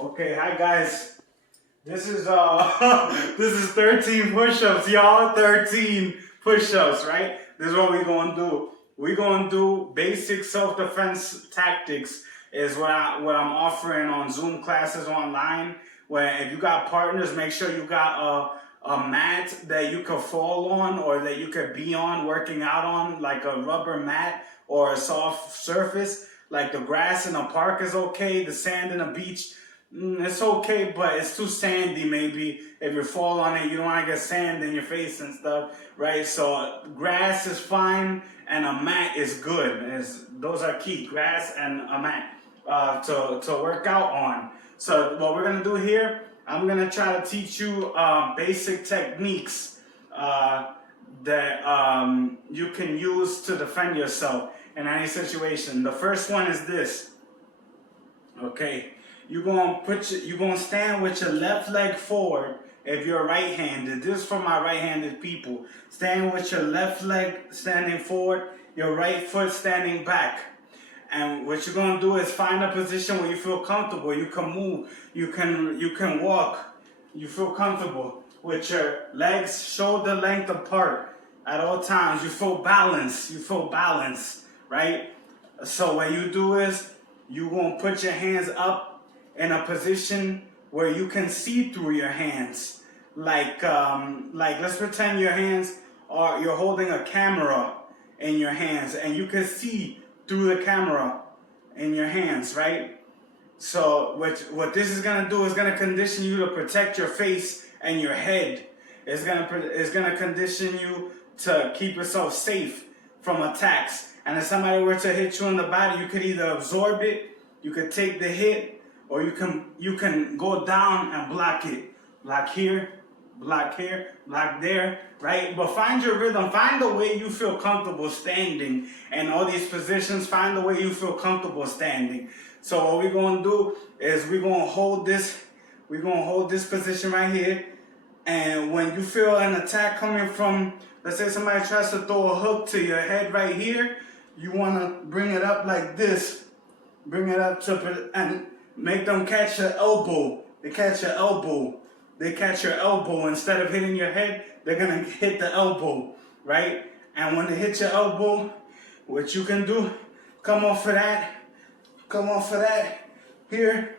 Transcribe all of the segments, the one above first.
Okay, hi guys. This is this is 13 push-ups, y'all. 13 push-ups, right? This is what we're gonna do. We're gonna do basic self-defense tactics is what I'm offering on Zoom classes online. Where if you got partners, make sure you got a mat that you could fall on or that you could be on working out on, like a rubber mat or a soft surface. Like the grass in a park is okay, the sand in a beach, it's okay, but it's too sandy maybe. If you fall on it, you don't want to get sand in your face and stuff, right? So grass is fine and a mat is good. Those are key, grass and a mat to work out on. So what we're going to do here, I'm going to try to teach you basic techniques that you can use to defend yourself in any situation. The first one is this. Okay, you're gonna stand with your left leg forward if you're right-handed. This is for my right-handed people. Stand with your left leg standing forward, your right foot standing back. And what you're gonna do is find a position where you feel comfortable. You can move, you can walk, you feel comfortable with your legs shoulder length apart at all times. You feel balance, right? So what you do is you gonna put your hands up in a position where you can see through your hands. Like let's pretend your hands are, you're holding a camera in your hands and you can see through the camera in your hands, right? So what this is gonna do is gonna condition you to protect your face and your head. It's gonna condition you to keep yourself safe from attacks. And if somebody were to hit you in the body, you could either absorb it, you could take the hit, or you can go down and block it. Block here, block there, right? But find your rhythm. Find the way you feel comfortable standing in all these positions. Find the way you feel comfortable standing. So what we're gonna do is we're gonna hold this position right here. And when you feel an attack coming from, let's say somebody tries to throw a hook to your head right here, you wanna bring it up like this. Bring it up and make them catch your elbow. They catch your elbow. Instead of hitting your head, they're gonna hit the elbow, right? And when they hit your elbow, what you can do, come off of that, here,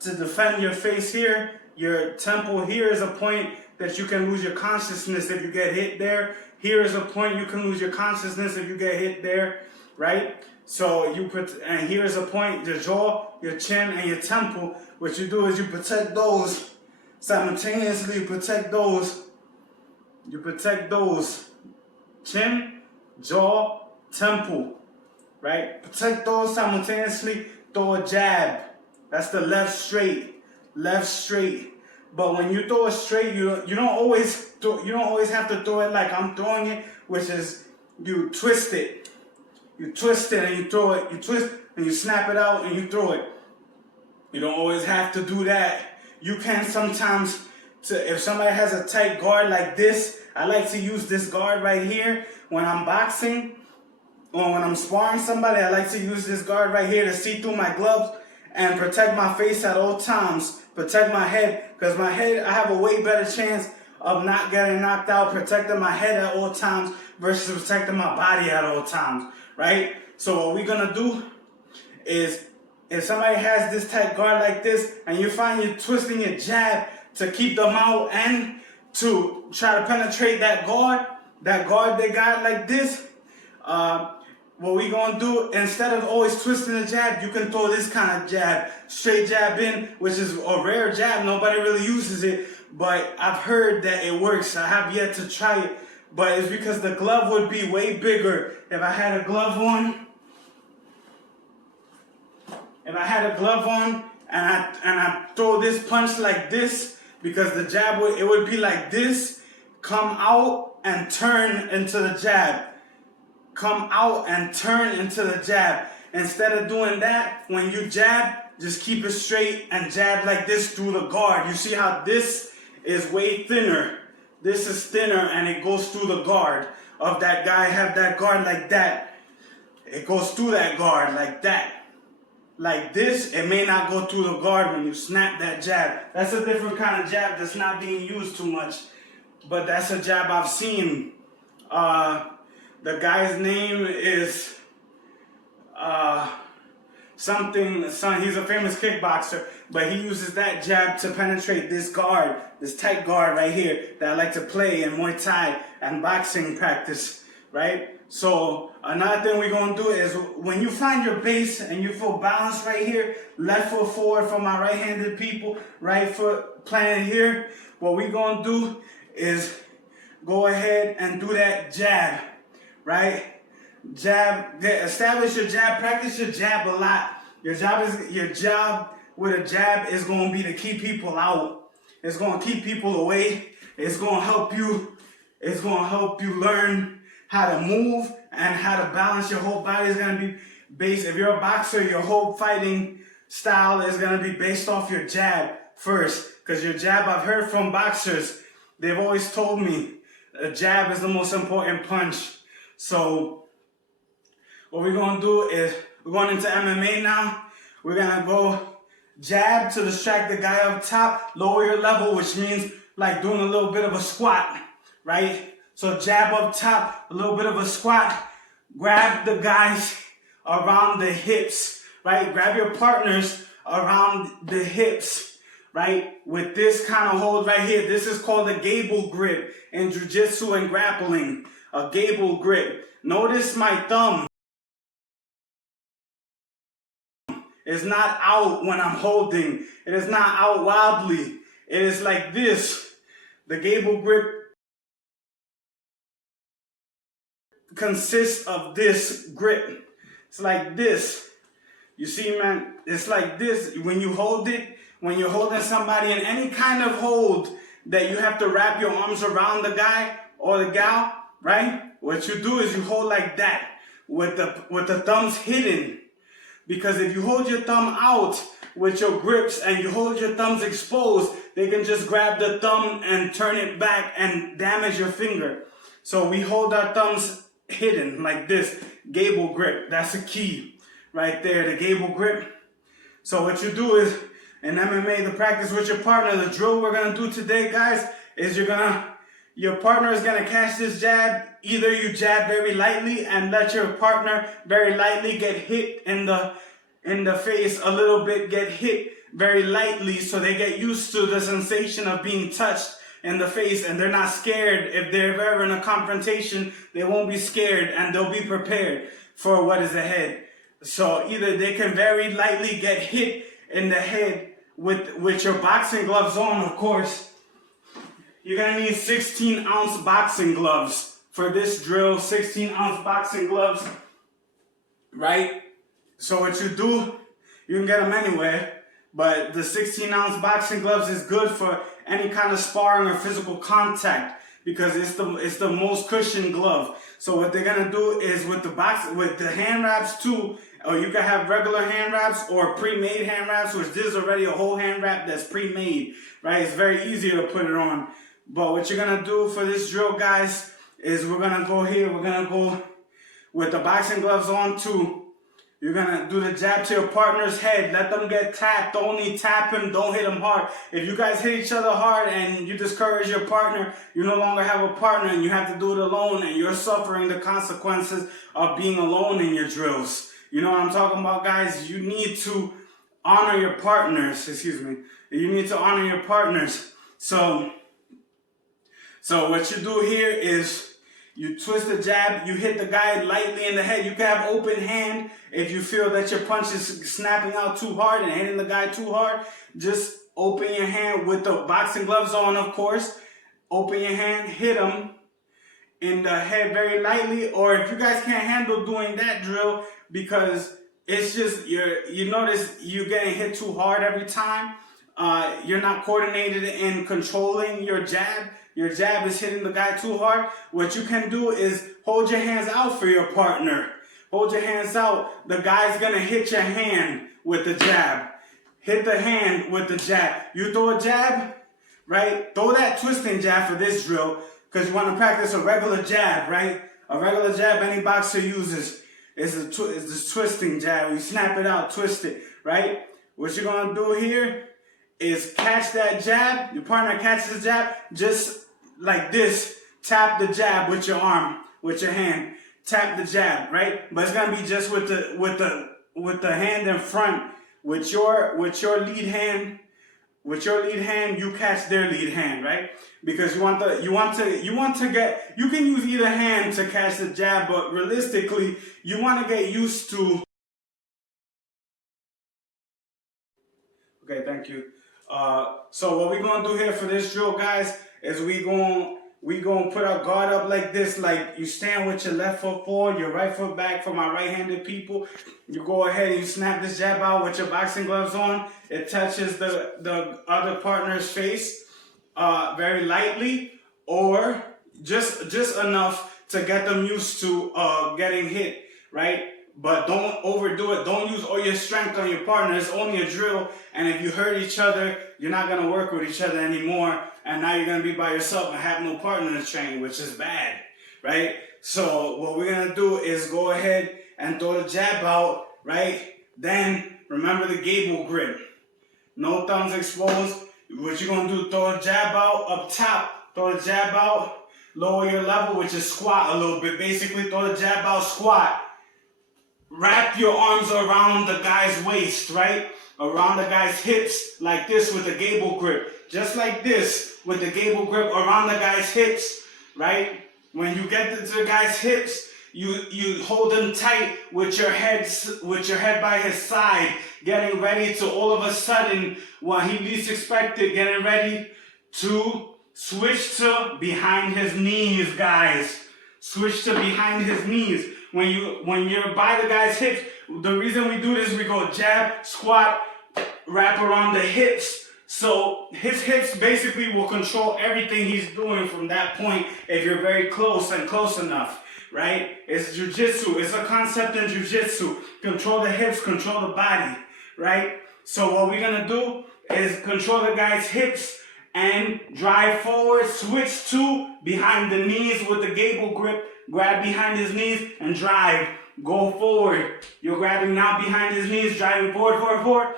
to defend your face here. Your temple here is a point that you can lose your consciousness if you get hit there. Here is a point you can lose your consciousness if you get hit there, right? So and here is a point, your jaw, your chin, and your temple. What you do is you protect those. Simultaneously, you protect those. Chin, jaw, temple, right? Protect those simultaneously. Throw a jab. That's the left straight. But when you throw it straight, you don't always have to throw it like I'm throwing it, which is you twist it. You twist it and you throw it. You twist and you snap it out and you throw it. You don't always have to do that. You can sometimes, if somebody has a tight guard like this, I like to use this guard right here when I'm boxing or when I'm sparring somebody. I like to use this guard right here to see through my gloves and protect my face at all times. Protect my head, because my head, I have a way better chance of not getting knocked out protecting my head at all times versus protecting my body at all times, right? So what we're gonna do is, if somebody has this tight guard like this and you find you're twisting your jab to keep them out and to try to penetrate that guard they got like this, what we gonna do, instead of always twisting the jab, you can throw this kind of jab, straight jab in, which is a rare jab. Nobody really uses it, but I've heard that it works. I have yet to try it, but it's because the glove would be way bigger. If I had a glove on, and I throw this punch like this, because the jab would be like this, come out and turn into the jab. Instead of doing that, when you jab, just keep it straight and jab like this through the guard. You see how this is way thinner. This is thinner and it goes through the guard of that guy. Have that guard like that. It goes through that guard like that. like this, it may not go through the guard when you snap that jab. That's a different kind of jab that's not being used too much. But that's a jab I've seen. The guy's name is he's a famous kickboxer, but he uses that jab to penetrate this guard, this tight guard right here that I like to play in Muay Thai and boxing practice, right? So another thing we're gonna do is when you find your base and you feel balanced right here, left foot forward for my right-handed people, right foot planted here, what we're gonna do is go ahead and do that jab, right? Jab, establish your jab, practice your jab a lot. Your job with a jab is going to be to keep people out. It's going to keep people away. It's going to help you. It's going to help you learn how to move and how to balance. Your whole body is going to be based. If you're a boxer, your whole fighting style is going to be based off your jab first. Because your jab, I've heard from boxers, they've always told me a jab is the most important punch. So what we're going to do is, we're going into MMA now. We're going to go jab to distract the guy up top, lower your level, which means like doing a little bit of a squat, right? So jab up top, a little bit of a squat. Grab the guys around the hips, right? Grab your partners around the hips, right? With this kind of hold right here. This is called a gable grip in jiu-jitsu and grappling. A gable grip. Notice my thumb is not out when I'm holding. It is not out wildly. It is like this. The gable grip consists of this grip. It's like this. You see, man, it's like this. When you hold it, when you're holding somebody in any kind of hold that you have to wrap your arms around the guy or the gal, right? What you do is you hold like that with the thumbs hidden. Because if you hold your thumb out with your grips and you hold your thumbs exposed, they can just grab the thumb and turn it back and damage your finger. So we hold our thumbs hidden like this, gable grip. That's the key right there, the gable grip. So what you do is, in MMA, the practice with your partner, the drill we're going to do today, guys, is your partner is going to catch this jab. Either you jab very lightly and let your partner very lightly get hit in the face a little bit, get hit very lightly so they get used to the sensation of being touched in the face and they're not scared. If they're ever in a confrontation, they won't be scared and they'll be prepared for what is ahead. So either they can very lightly get hit in the head with your boxing gloves on, of course. You're going to need 16-ounce boxing gloves for this drill, 16-ounce boxing gloves, right? So what you do, you can get them anywhere, but the 16-ounce boxing gloves is good for any kind of sparring or physical contact because it's the most cushioned glove. So what they're going to do is with the hand wraps too, or you can have regular hand wraps or pre-made hand wraps, which this is already a whole hand wrap that's pre-made, right? It's very easy to put it on. But what you're going to do for this drill, guys, is we're going to go here. We're going to go with the boxing gloves on too. You're going to do the jab to your partner's head. Let them get tapped. Only tap him. Don't hit him hard. If you guys hit each other hard and you discourage your partner, you no longer have a partner and you have to do it alone and you're suffering the consequences of being alone in your drills. You know what I'm talking about, guys? You need to honor your partners. Excuse me. You need to honor your partners. So what you do here is you twist the jab, you hit the guy lightly in the head. You can have open hand if you feel that your punch is snapping out too hard and hitting the guy too hard. Just open your hand with the boxing gloves on, of course. Open your hand, hit him in the head very lightly. Or if you guys can't handle doing that drill because it's just, you notice you're getting hit too hard every time. You're not coordinated in controlling your jab. Your jab is hitting the guy too hard. What you can do is hold your hands out for your partner. Hold your hands out. The guy's going to hit your hand with the jab. Hit the hand with the jab. You throw a jab, right? Throw that twisting jab for this drill because you want to practice a regular jab, right? A regular jab any boxer uses is this twisting jab. You snap it out, twist it, right? What you're gonna do here is catch that jab. Your partner catches the jab, just like this. Tap the jab with your arm, with your hand. Tap the jab, right? But it's gonna be just with the hand in front. With your lead hand, you catch their lead hand, right? Because you want to get, you can use either hand to catch the jab, but realistically, you want to get used to. Okay, thank you. So what we're gonna do here for this drill, guys, is we gonna put our guard up like this, like you stand with your left foot forward, your right foot back. For my right-handed people, you go ahead and you snap this jab out with your boxing gloves on. It touches the other partner's face very lightly, or just enough to get them used to getting hit, right? But don't overdo it. Don't use all your strength on your partner. It's only a drill, and if you hurt each other, you're not gonna work with each other anymore, and now you're gonna be by yourself and have no partner to train, which is bad, right? So what we're gonna do is go ahead and throw the jab out, right? Then remember the gable grip. No thumbs exposed. What you're gonna do, throw a jab out up top, throw the jab out, lower your level, which is squat a little bit. Basically, throw the jab out, squat. Wrap your arms around the guy's waist, right? Around the guy's hips, like this with the gable grip. Just like this with the gable grip around the guy's hips, right? When you get to the guy's hips, you hold him tight with your head by his side, getting ready to all of a sudden, when he least expected, getting ready to switch to behind his knees, guys. Switch to behind his knees. When you're by the guy's hips, the reason we do this, we go jab, squat, wrap around the hips. So his hips basically will control everything he's doing from that point if you're very close and close enough, right? It's jiu-jitsu. It's a concept in jiu-jitsu. Control the hips, control the body, right? So what we're going to do is control the guy's hips and drive forward, switch to behind the knees with the gable grip, grab behind his knees and drive, go forward. You're grabbing now behind his knees, driving forward,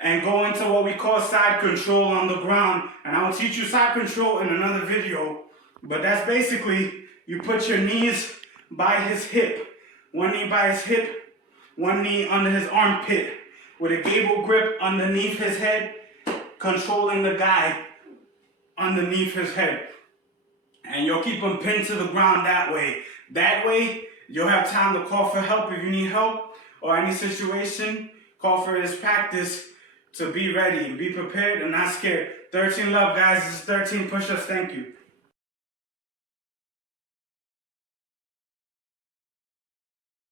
and go into what we call side control on the ground. And I will teach you side control in another video, but that's basically, you put your knees by his hip, one knee by his hip, one knee under his armpit, with a gable grip underneath his head, controlling the guy underneath his head. And you'll keep him pinned to the ground that way. That way, you'll have time to call for help if you need help or any situation. Call for his practice to be ready, be prepared, and not scared. 13 love, guys. This is 13 push-ups. Thank you.